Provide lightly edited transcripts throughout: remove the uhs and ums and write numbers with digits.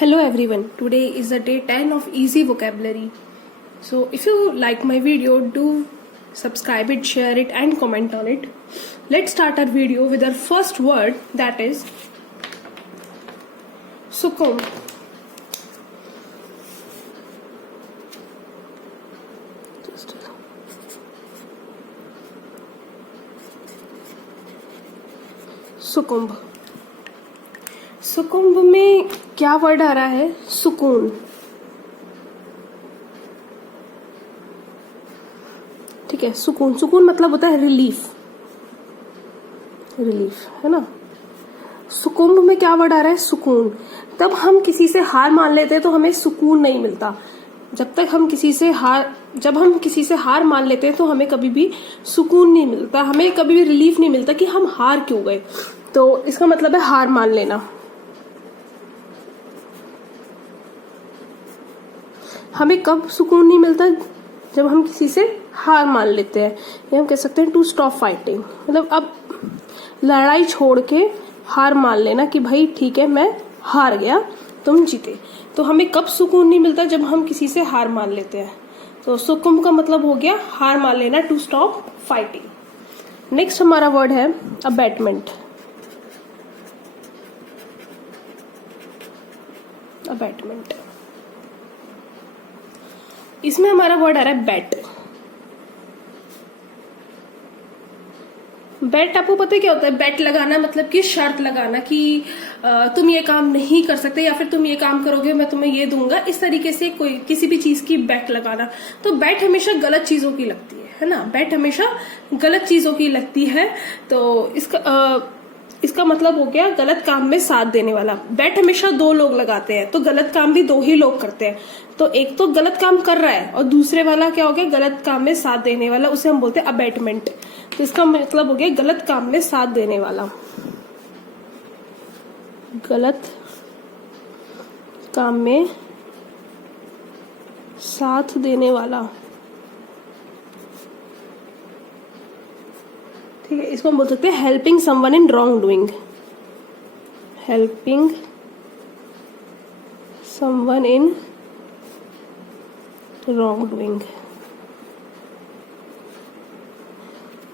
Hello everyone, today is the day 10 of easy vocabulary. So if you like my video, do subscribe it, share it and comment on it. Let's start our video with our first word, that is succumb. सुकुंभ। सुकुंभ में क्या word आ रहा है? सुकून। ठीक है, सुकून। सुकून मतलब होता है रिलीफ, रिलीफ है ना। सुकुंभ में क्या वर्ड आ रहा है? सुकून। तब हम किसी से हार मान लेते हैं तो हमें सुकून नहीं मिलता। जब हम किसी से हार मान लेते हैं तो हमें कभी भी सुकून नहीं मिलता, हमें कभी भी रिलीफ नहीं मिलता कि हम हार क्यों गए। तो इसका मतलब है हार मान लेना। हमें कब सुकून नहीं मिलता? जब हम किसी से हार मान लेते हैं, या हम कह सकते हैं टू स्टॉप फाइटिंग, मतलब अब लड़ाई छोड़ के हार मान लेना कि भाई ठीक है मैं हार गया, तुम जीते। तो हमें कब सुकून नहीं मिलता? जब हम किसी से हार मान लेते हैं। तो सुकुंभ का मतलब हो गया हार मान लेना, टू स्टॉप फाइटिंग। नेक्स्ट हमारा वर्ड है अबैटमेंट। अबैटमेंट, इसमें हमारा वर्ड आ रहा है बैट। बैट आपको पता है क्या होता है? बैट लगाना मतलब कि शर्त लगाना कि तुम ये काम नहीं कर सकते, या फिर तुम ये काम करोगे मैं तुम्हें ये दूंगा, इस तरीके से कोई किसी भी चीज की बैट लगाना। तो बैट हमेशा गलत चीजों की लगती है ना। बैट हमेशा गलत चीजों की लगती है। तो इसका मतलब हो गया गलत काम में साथ देने वाला। बैट हमेशा दो लोग लगाते हैं, तो गलत काम भी दो ही लोग करते हैं। तो एक तो गलत काम कर रहा है और दूसरे वाला क्या हो गया? गलत काम में साथ देने वाला, उसे हम बोलते हैं अबैटमेंट। तो इसका मतलब हो गया गलत काम में साथ देने वाला। गलत काम में साथ देने वाला, ठीक है। इसको हम बोल सकते हैं helping someone in wrong doing. Helping someone in wrong doing.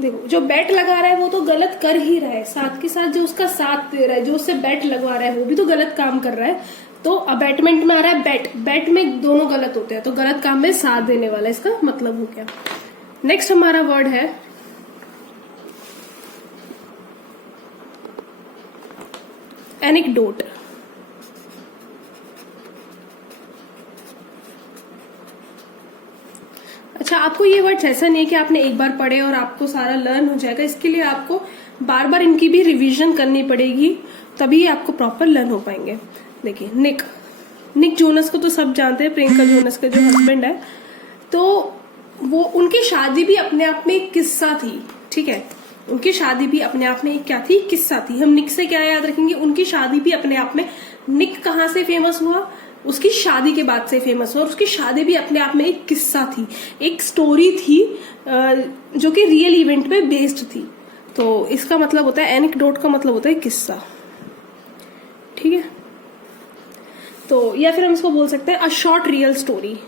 देखो, जो बैट लगा रहा है वो तो गलत कर ही रहा है, साथ के साथ जो उसका साथ दे रहा है, जो उससे बैट लगवा रहा है, वो भी तो गलत काम कर रहा है। तो अबैटमेंट में आ रहा है बैट। बैट में दोनों गलत होते हैं, तो गलत काम में साथ देने वाला, इसका मतलब हो गया। नेक्स्ट हमारा वर्ड है एनेक्डोट। अच्छा, आपको ये वर्ड्स ऐसा नहीं है कि आपने एक बार पढ़े और आपको सारा लर्न हो जाएगा। इसके लिए आपको बार बार इनकी भी रिवीजन करनी पड़ेगी, तभी आपको प्रॉपर लर्न हो पाएंगे। देखिए, निक जोनस को तो सब जानते हैं, प्रियंका जोनस का जो हस्बैंड है। तो वो उनकी शादी भी अपने आप में एक किस्सा थी, ठीक है। उनकी शादी भी अपने आप में एक क्या थी? किस्सा थी। हम निक से क्या याद रखेंगे? उनकी शादी भी अपने आप में। निक कहाँ से फेमस हुआ? उसकी शादी के बाद से फेमस हुआ, और उसकी शादी भी अपने आप में एक किस्सा थी, एक स्टोरी थी जो कि रियल इवेंट पे बेस्ड थी। तो इसका मतलब होता है एनेक्डोट का मतलब होता है किस्सा, ठीक है। तो या फिर हम इसको बोल सकते हैं a short real story.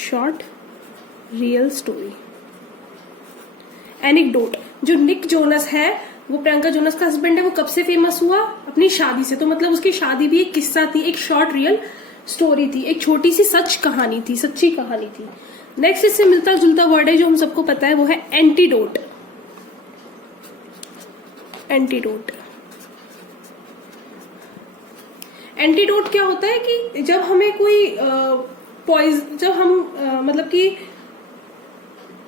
Short real story. Anecdote, जो निक जोनस है वो प्रियंका जोनस का हस्बैंड है, वो कब से फेमस हुआ? अपनी शादी से। तो मतलब उसकी शादी भी एक किस्सा थी, एक शॉर्ट रियल स्टोरी थी, एक छोटी सी सच कहानी थी, सच्ची कहानी थी। नेक्स्ट इससे मिलता जुलता वर्ड है जो हम सबको पता है, वो है एंटीडोट। एंटीडोट। एंटीडोट क्या होता है कि जब हमें कोई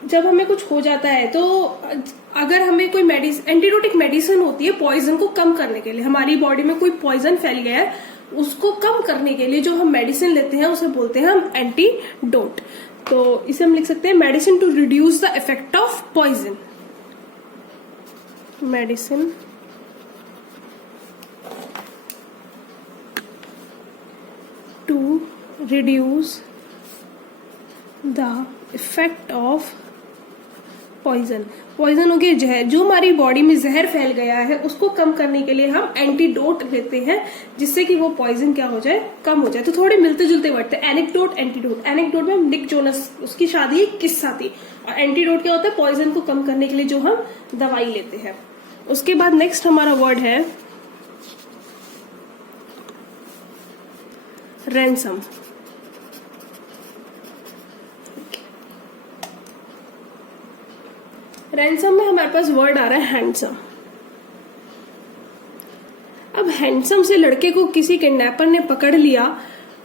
जब हमें कुछ हो जाता है, तो अगर हमें कोई एंटीडोट एक मेडिसिन होती है पॉइजन को कम करने के लिए। हमारी बॉडी में कोई पॉइजन फैल गया है, उसको कम करने के लिए जो हम मेडिसिन लेते हैं उसे बोलते हैं हम एंटीडोट। तो इसे हम लिख सकते हैं medicine to reduce the effect of poison. Medicine to reduce the effect of poison. Poison हो गया जहर। जो हमारी बॉडी में जहर फैल गया है उसको कम करने के लिए हम एंटीडोट लेते हैं, जिससे कि वो पॉइजन क्या हो जाए, कम हो जाए। तो थोड़े मिलते जुलते वर्ड थे, एनेक्डोट, एंटीडोट। एनेक्डोट में निक जोनस, उसकी शादी एक किस्सा थी, और एंटीडोट क्या होता है, पॉइजन को कम करने के लिए जो हम दवाई लेते हैं। उसके बाद नेक्स्ट हमारा वर्ड है रैंसम। रैंसम में हमारे पास वर्ड आ रहा है हैंडसम। अब हैंडसम से लड़के को किसी किडनैपर ने पकड़ लिया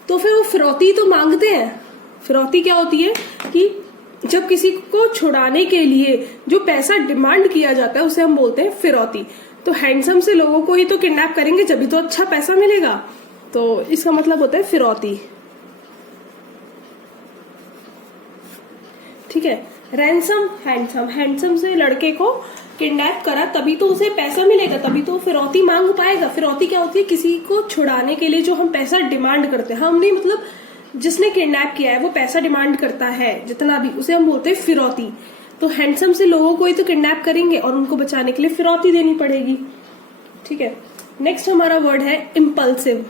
तो फिर वो फिरौती तो मांगते हैं। फिरौती क्या होती है कि जब किसी को छुड़ाने के लिए जो पैसा डिमांड किया जाता है उसे हम बोलते हैं फिरौती। तो हैंडसम से लोगों को ही तो किडनैप करेंगे जब भी तो अच्छा पैसा मिलेगा, तो इसका मतलब होता है फिरौती। ठीक है, रैंसम, हैंडसम। हैंडसम से लड़के को किडनैप करा तभी तो उसे पैसा मिलेगा, तभी तो फिरौती मांग पाएगा। फिरौती क्या होती है, किसी को छुड़ाने के लिए जो हम पैसा डिमांड करते हैं। हम नहीं, मतलब जिसने किडनैप किया है वो पैसा डिमांड करता है जितना भी, उसे हम बोलते हैं फिरौती। तो हैंडसम से लोगों को ही तो किडनैप करेंगे और उनको बचाने के लिए फिरौती देनी पड़ेगी। ठीक है, नेक्स्ट हमारा वर्ड है इम्पल्सिव।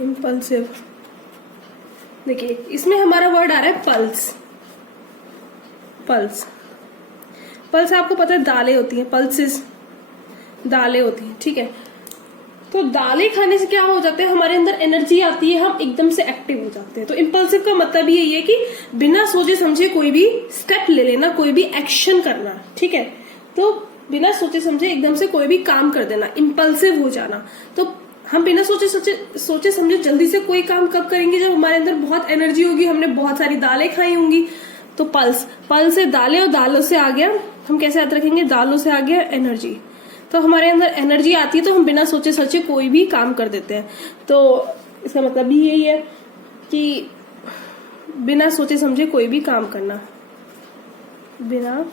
इम्पल्सिव, देखिए इसमें हमारा वर्ड आ रहा है पल्स। पल्स, पल्स आपको पता है दालें होती हैं, पल्सेस दालें होती हैं। ठीक है, तो दालें खाने से क्या हो जाता है, हमारे अंदर एनर्जी आती है, हम एकदम से एक्टिव हो जाते हैं। तो इम्पल्सिव का मतलब यही है कि बिना सोचे समझे कोई भी स्टेप ले लेना, कोई भी एक्शन करना। ठीक है, तो बिना सोचे समझे एकदम से कोई भी काम कर देना, इम्पल्सिव हो जाना। तो हम बिना सोचे समझे जल्दी से कोई काम कब करेंगे, जब हमारे अंदर बहुत एनर्जी होगी, हमने बहुत सारी दालें खाई होंगी। तो पल्स, पल्स से दालें और दालों से आ गया, हम कैसे याद रखेंगे, दालों से आ गया एनर्जी। तो हमारे अंदर एनर्जी आती है तो हम बिना सोचे समझे कोई भी काम कर देते हैं। तो इसका मतलब भी यही है कि बिना सोचे समझे कोई भी काम करना, बिना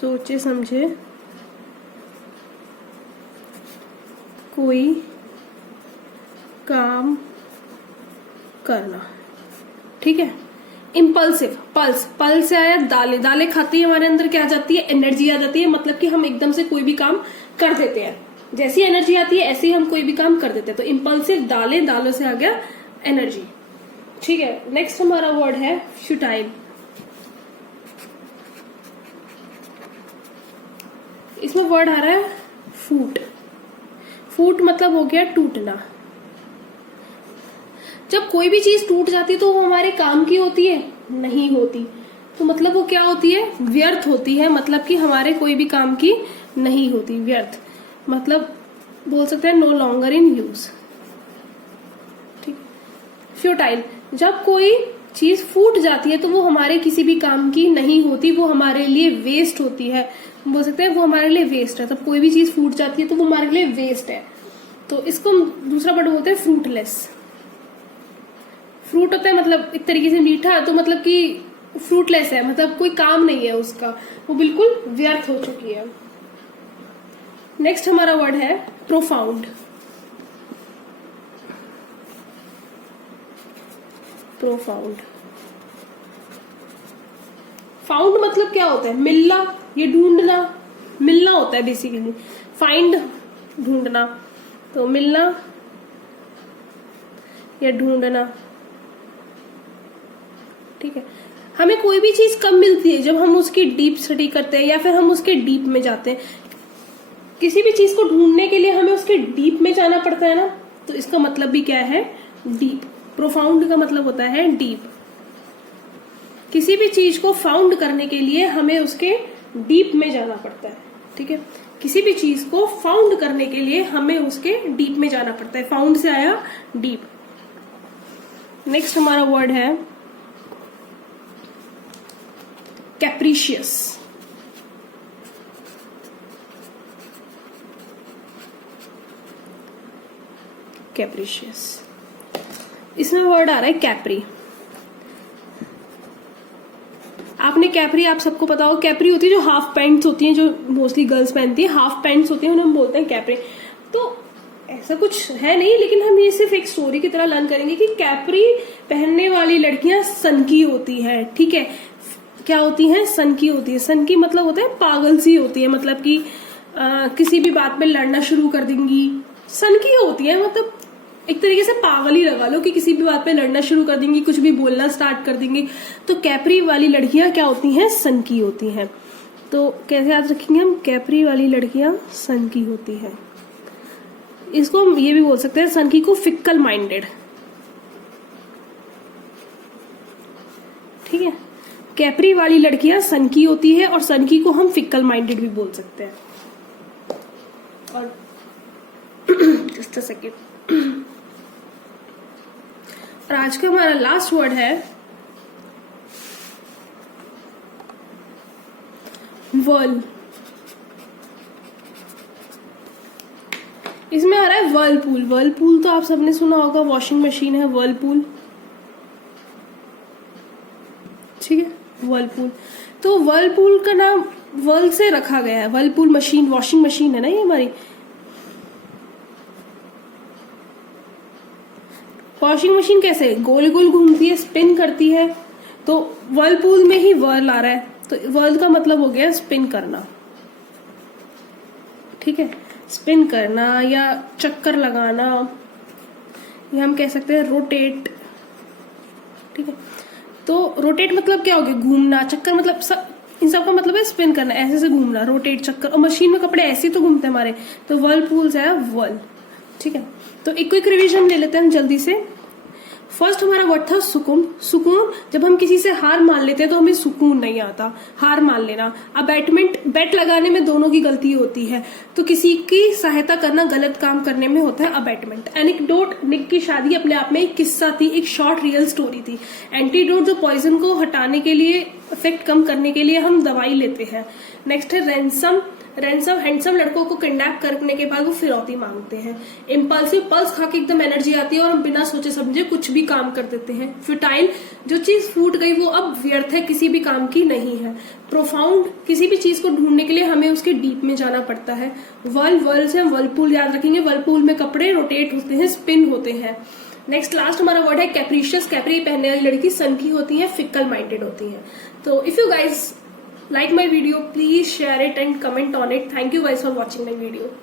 सोचे समझे कोई काम करना। ठीक है, इम्पल्सिव। पल्स, पल्स से आया दालें। दालें खाती है, हमारे अंदर क्या आ जाती है, एनर्जी आ जाती है, मतलब कि हम एकदम से कोई भी काम कर देते हैं। जैसी एनर्जी आती है ऐसे ही हम कोई भी काम कर देते हैं। तो इम्पल्सिव, दालें, दालों से आ गया एनर्जी। ठीक है, नेक्स्ट हमारा वर्ड है फ्यूटाइल। इसमें वर्ड आ रहा है फूट। फूट मतलब हो गया टूटना। जब कोई भी चीज टूट जाती है तो वो हमारे काम की होती है, नहीं होती। तो मतलब वो क्या होती है, व्यर्थ होती है, मतलब कि हमारे कोई भी काम की नहीं होती, व्यर्थ। मतलब बोल सकते हैं नो लॉन्गर इन यूज। ठीक, फ्यूटाइल, जब कोई चीज फूट जाती है तो वो हमारे किसी भी काम की नहीं होती, वो हमारे लिए वेस्ट होती है। बोल सकते हैं वो हमारे लिए वेस्ट है। तब कोई भी चीज फूट जाती है तो वो हमारे लिए वेस्ट है। तो इसको दूसरा वर्ड बोलते हैं फ्रूटलेस। फ्रूट होता है मतलब एक तरीके से मीठा, तो मतलब कि फ्रूटलेस है, मतलब कोई काम नहीं है उसका, वो बिल्कुल व्यर्थ हो चुकी है। नेक्स्ट हमारा वर्ड है प्रोफाउंड। प्रोफाउंड, फाउंड मतलब क्या होता है, मिलना, ये ढूंढना, मिलना होता है बेसिकली। फाइंड, ढूंढना, तो मिलना या ढूंढना। ठीक है, हमें कोई भी चीज कब मिलती है, जब हम उसकी डीप स्टडी करते हैं या फिर हम उसके डीप में जाते हैं। किसी भी चीज को ढूंढने के लिए हमें उसके डीप में जाना पड़ता है ना, तो इसका मतलब भी क्या है, डीप। प्रोफाउंड का मतलब होता है डीप। किसी भी चीज को फाउंड करने के लिए हमें उसके डीप में जाना पड़ता है। ठीक है, किसी भी चीज को फाउंड करने के लिए हमें उसके डीप में जाना पड़ता है। फाउंड से आया डीप। नेक्स्ट हमारा वर्ड है कैप्रिशियस। कैप्रिशियस, इसमें वर्ड आ रहा है कैप्री। आपने कैप्री, आप सबको पता हो, कैप्री होती है जो हाफ पैंट्स होती हैं, जो मोस्टली गर्ल्स पहनती है, हाफ पैंट्स होती हैं, उन्हें हम बोलते हैं कैप्री। तो ऐसा कुछ है नहीं, लेकिन हम ये सिर्फ एक स्टोरी की तरह लर्न करेंगे कि कैप्री पहनने वाली लड़कियां सनकी होती है। ठीक है, क्या होती है? सनकी होती है। सनकी मतलब होता है पागल सी होती है, मतलब कि किसी भी बात पे लड़ना शुरू कर देंगी। सनकी होती है मतलब एक तरीके से पागल ही लगा लो कि किसी भी बात पे लड़ना शुरू कर देंगी, कुछ भी बोलना स्टार्ट कर देंगी। तो कैप्री वाली लड़कियां क्या होती हैं? सनकी होती हैं। तो कैसे याद रखेंगे हम? कैप्री वाली लड़कियां सनकी होती हैं। इसको हम ये भी बोल सकते हैं सनकी को फिक्कल माइंडेड। ठीक है, कैप्री वाली लड़कियां सनकी होती है और सनकी को हम फिक्कल माइंडेड भी बोल सकते हैं। और जस्ट अ सेकेंड। और आज का हमारा लास्ट वर्ड है वर्ल। इसमें आ रहा है वर्लपूल। वर्लपूल तो आप सबने सुना होगा, वॉशिंग मशीन है वर्लपूल। ठीक है, वर्लपूल। तो वर्लपूल का नाम वर्ल से रखा गया है। वर्लपूल मशीन वॉशिंग मशीन है ना ये हमारी। वॉशिंग मशीन कैसे गोल गोल घूमती है, स्पिन करती है, तो वर्लपूल में ही वर्ल आ रहा है। तो वर्ल का मतलब हो गया स्पिन करना। ठीक है, स्पिन करना या चक्कर लगाना, या हम कह सकते हैं रोटेट। ठीक है, तो रोटेट मतलब क्या हो गया? घूमना। चक्कर मतलब इन सब का मतलब है स्पिन करना, ऐसे से घूमना, रोटेट, चक्कर। और मशीन में कपड़े ऐसे तो घूमते हैं हमारे, तो वर्लपूल से है वर्ल। ठीक है, तो एक क्विक रिवीजन ले लेते हैं जल्दी से। फर्स्ट हमारा वर्ड था सुकून। सुकून, जब हम किसी से हार मान लेते हैं तो हमें सुकून नहीं आता। हार मान लेना। अबैटमेंट, बेट लगाने में दोनों की गलती होती है, तो किसी की सहायता करना गलत काम करने में होता है अबैटमेंट। एनेक्डोट, निक की शादी अपने आप में एक किस्सा थी, एक शॉर्ट रियल स्टोरी थी। एंटीडोट, जो पॉइजन को हटाने के लिए, इफेक्ट कम करने के लिए हम दवाई लेते हैं। नेक्स्ट है रैंसम। रैंसम, हैंडसम लड़कों को किडनैप करने के बाद वो फिरौती मांगते हैं। इम्पल्सिव, पल्स खा के एकदम एनर्जी आती है और हम बिना सोचे समझे कुछ भी काम कर देते हैं। फ्यूटाइल, जो चीज फूट गई वो अब व्यर्थ है, किसी भी काम की नहीं है। प्रोफाउंड, किसी भी चीज को ढूंढने के लिए हमें उसके डीप में जाना पड़ता है। वर्ल से हम वर्लपूल याद रखेंगे। वर्लपूल में कपड़े रोटेट होते हैं, स्पिन होते हैं। नेक्स्ट लास्ट हमारा वर्ड है कैप्रिशियस। कैप्री पहनने वाली लड़की सनकी होती है, फिक्कल माइंडेड होती है। तो if you guys like my video, please share it and comment on it. Thank you guys for watching my video.